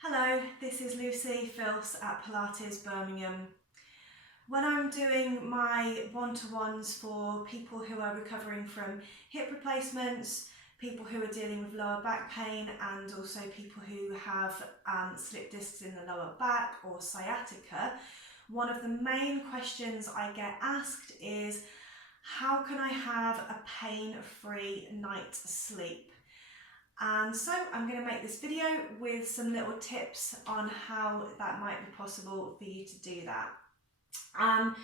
Hello, this is Lucy Filce at Pilates Birmingham. When I'm doing my one-to-ones for people who are recovering from hip replacements, people who are dealing with lower back pain, and also people who have slip discs in the lower back or sciatica, one of the main questions I get asked is, how can I have a pain-free night's sleep? And so I'm going to make this video with some little tips on how that might be possible for you to do that.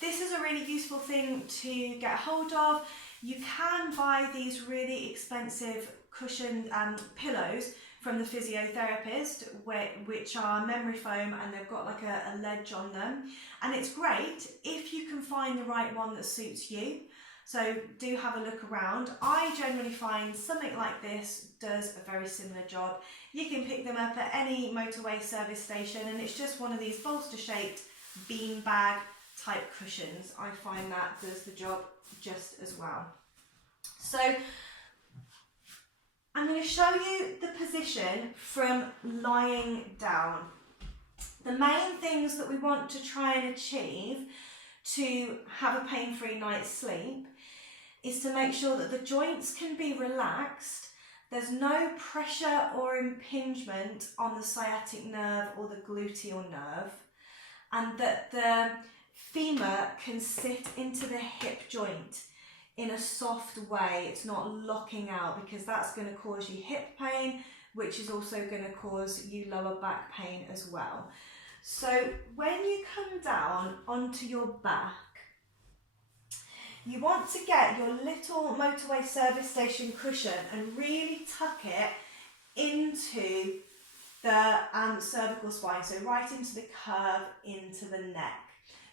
This is a really useful thing to get hold of. You can buy these really expensive cushioned pillows from the physiotherapist, which are memory foam, and they've got like a ledge on them. And it's great if you can find the right one that suits you. So do have a look around. I generally find something like this does a very similar job. You can pick them up at any motorway service station, and it's just one of these bolster shaped beanbag type cushions. I find that does the job just as well. So I'm going to show you the position from lying down. The main things that we want to try and achieve to have a pain-free night's sleep is to make sure that the joints can be relaxed, there's no pressure or impingement on the sciatic nerve or the gluteal nerve, and that the femur can sit into the hip joint in a soft way. It's not locking out, because that's going to cause you hip pain, which is also going to cause you lower back pain as well. So when you come down onto your back, you want to get your little motorway service station cushion and really tuck it into the cervical spine, so right into the curve, into the neck,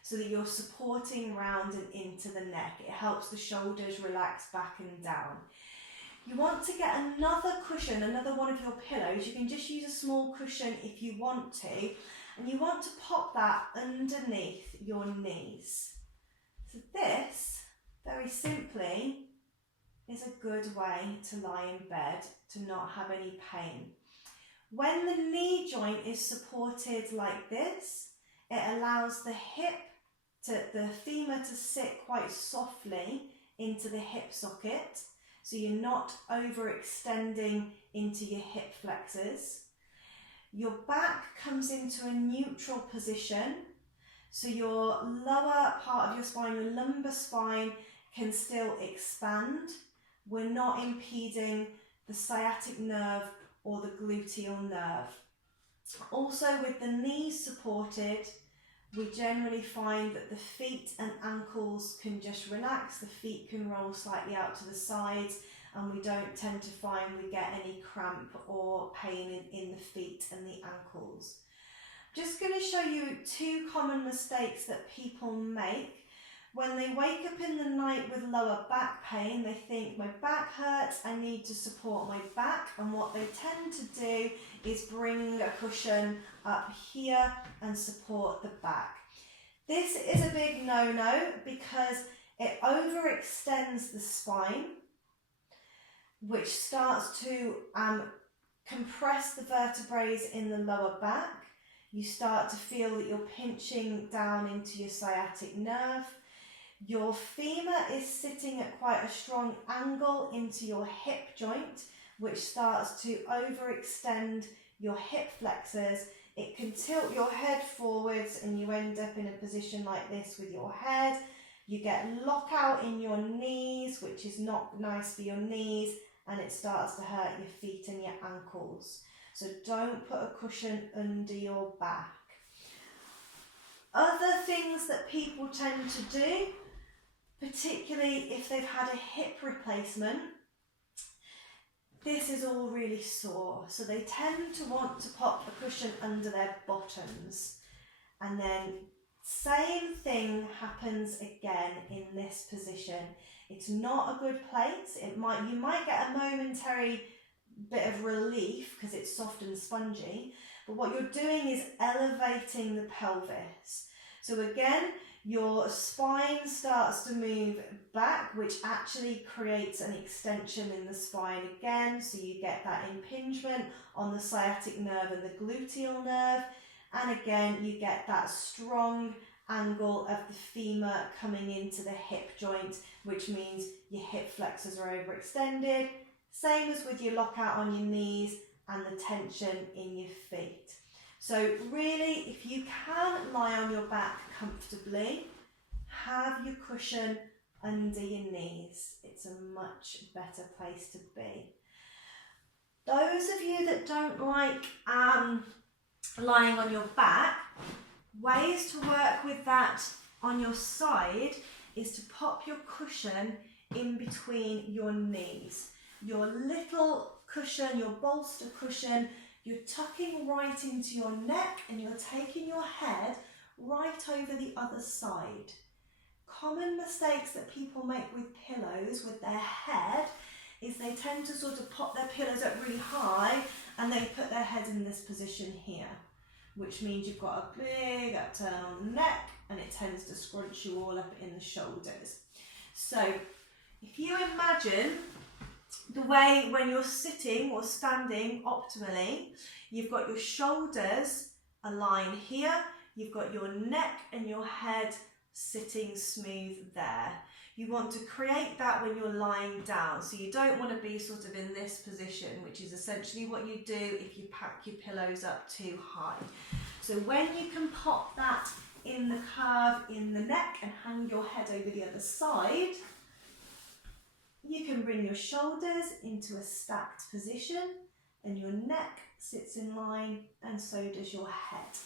so that you're supporting round and into the neck. It helps the shoulders relax back and down. You want to get another cushion, another one of your pillows. You can just use a small cushion if you want to, and you want to pop that underneath your knees. So this, very simply, is a good way to lie in bed to not have any pain. When the knee joint is supported like this, it allows the femur to sit quite softly into the hip socket, so you're not overextending into your hip flexors. Your back comes into a neutral position, so your lower part of your spine, your lumbar spine, can still expand. We're not impeding the sciatic nerve or the gluteal nerve. Also, with the knees supported, we generally find that the feet and ankles can just relax. The feet can roll slightly out to the sides, and we don't tend to find we get any cramp or pain in the feet and the ankles. Just going to show you two common mistakes that people make. When they wake up in the night with lower back pain, they think, my back hurts, I need to support my back, and what they tend to do is bring a cushion up here and support the back. This is a big no-no, because it overextends the spine, which starts to compress the vertebrae in the lower back. You start to feel that you're pinching down into your sciatic nerve. Your femur is sitting at quite a strong angle into your hip joint, which starts to overextend your hip flexors. It can tilt your head forwards, and you end up in a position like this with your head. You get lockout in your knees, which is not nice for your knees, and it starts to hurt your feet and your ankles. So don't put a cushion under your back. Other things that people tend to do, particularly if they've had a hip replacement, this is all really sore. So they tend to want to pop the cushion under their bottoms. And then same thing happens again in this position. It's not a good place. You might get a momentary bit of relief because it's soft and spongy, but what you're doing is elevating the pelvis. So again, your spine starts to move back, which actually creates an extension in the spine again. So you get that impingement on the sciatic nerve and the gluteal nerve. And again, you get that strong angle of the femur coming into the hip joint, which means your hip flexors are overextended. Same as with your lockout on your knees and the tension in your feet. So really, if you can lie on your back comfortably, have your cushion under your knees. It's a much better place to be. Those of you that don't like lying on your back, ways to work with that on your side is to pop your cushion in between your knees. Your little cushion, your bolster cushion, you're tucking right into your neck and you're taking your head right over the other side. Common mistakes that people make with pillows with their head is they tend to sort of pop their pillows up really high and they put their head in this position here, which means you've got a big upturn on the neck and it tends to scrunch you all up in the shoulders. So if you imagine the way when you're sitting or standing optimally, you've got your shoulders aligned here, you've got your neck and your head sitting smooth there. You want to create that when you're lying down, so you don't want to be sort of in this position, which is essentially what you do if you pack your pillows up too high. So when you can pop that in the curve in the neck and hang your head over the other side, you can bring your shoulders into a stacked position and your neck sits in line and so does your head.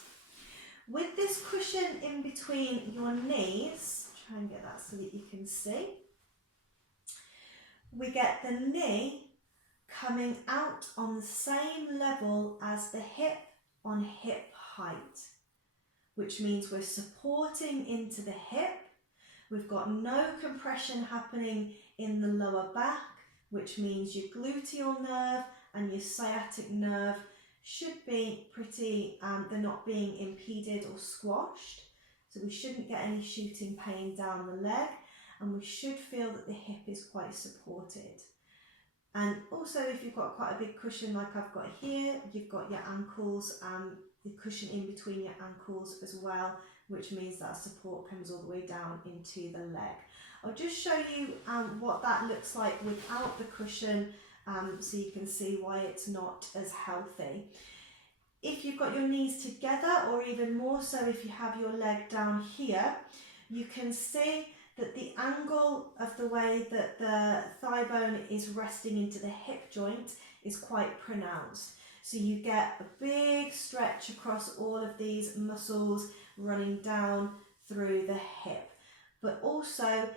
With this cushion in between your knees, try and get that so that you can see, we get the knee coming out on the same level as the hip on hip height, which means we're supporting into the hip. We've got no compression happening in the lower back, which means your gluteal nerve and your sciatic nerve should be pretty, they're not being impeded or squashed. So we shouldn't get any shooting pain down the leg, and we should feel that the hip is quite supported. And also if you've got quite a big cushion like I've got here, you've got your ankles, the cushion in between your ankles as well, which means that support comes all the way down into the leg. I'll just show you what that looks like without the cushion, so you can see why it's not as healthy. If you've got your knees together, or even more so if you have your leg down here, you can see that the angle of the way that the thigh bone is resting into the hip joint is quite pronounced. So you get a big stretch across all of these muscles running down through the hip. But also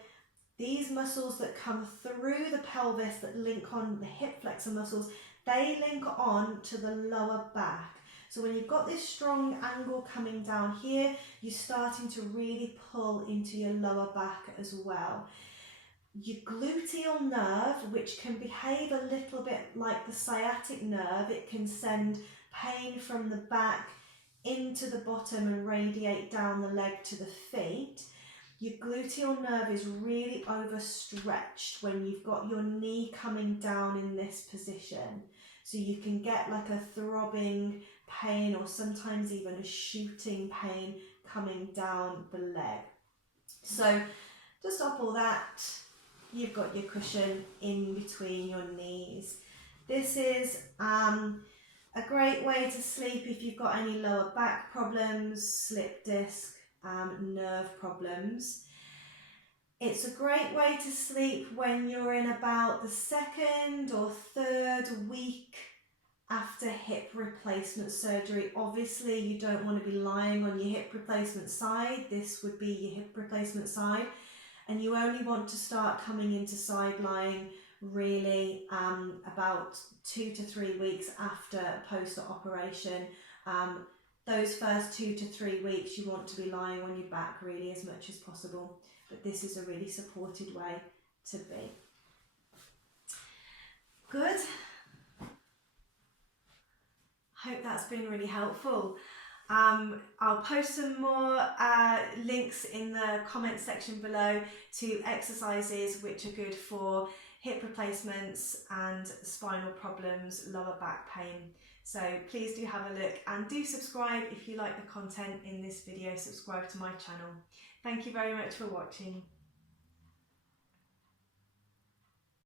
these muscles that come through the pelvis that link on the hip flexor muscles, they link on to the lower back. So when you've got this strong angle coming down here, you're starting to really pull into your lower back as well. Your gluteal nerve, which can behave a little bit like the sciatic nerve, it can send pain from the back into the bottom and radiate down the leg to the feet. Your gluteal nerve is really overstretched when you've got your knee coming down in this position. So you can get like a throbbing pain or sometimes even a shooting pain coming down the leg. So to stop all that, you've got your cushion in between your knees. This is a great way to sleep if you've got any lower back problems, slip disc, nerve problems. It's a great way to sleep when you're in about the second or third week after hip replacement surgery. Obviously you don't want to be lying on your hip replacement side. This would be your hip replacement side, and you only want to start coming into side lying really about 2 to 3 weeks after post-operation. Those first 2 to 3 weeks you want to be lying on your back really as much as possible, but this is a really supported way to be. Good. Hope that's been really helpful. I'll post some more links in the comment section below to exercises which are good for hip replacements and spinal problems, lower back pain. So please do have a look and do subscribe if you like the content in this video. Subscribe to my channel. Thank you very much for watching.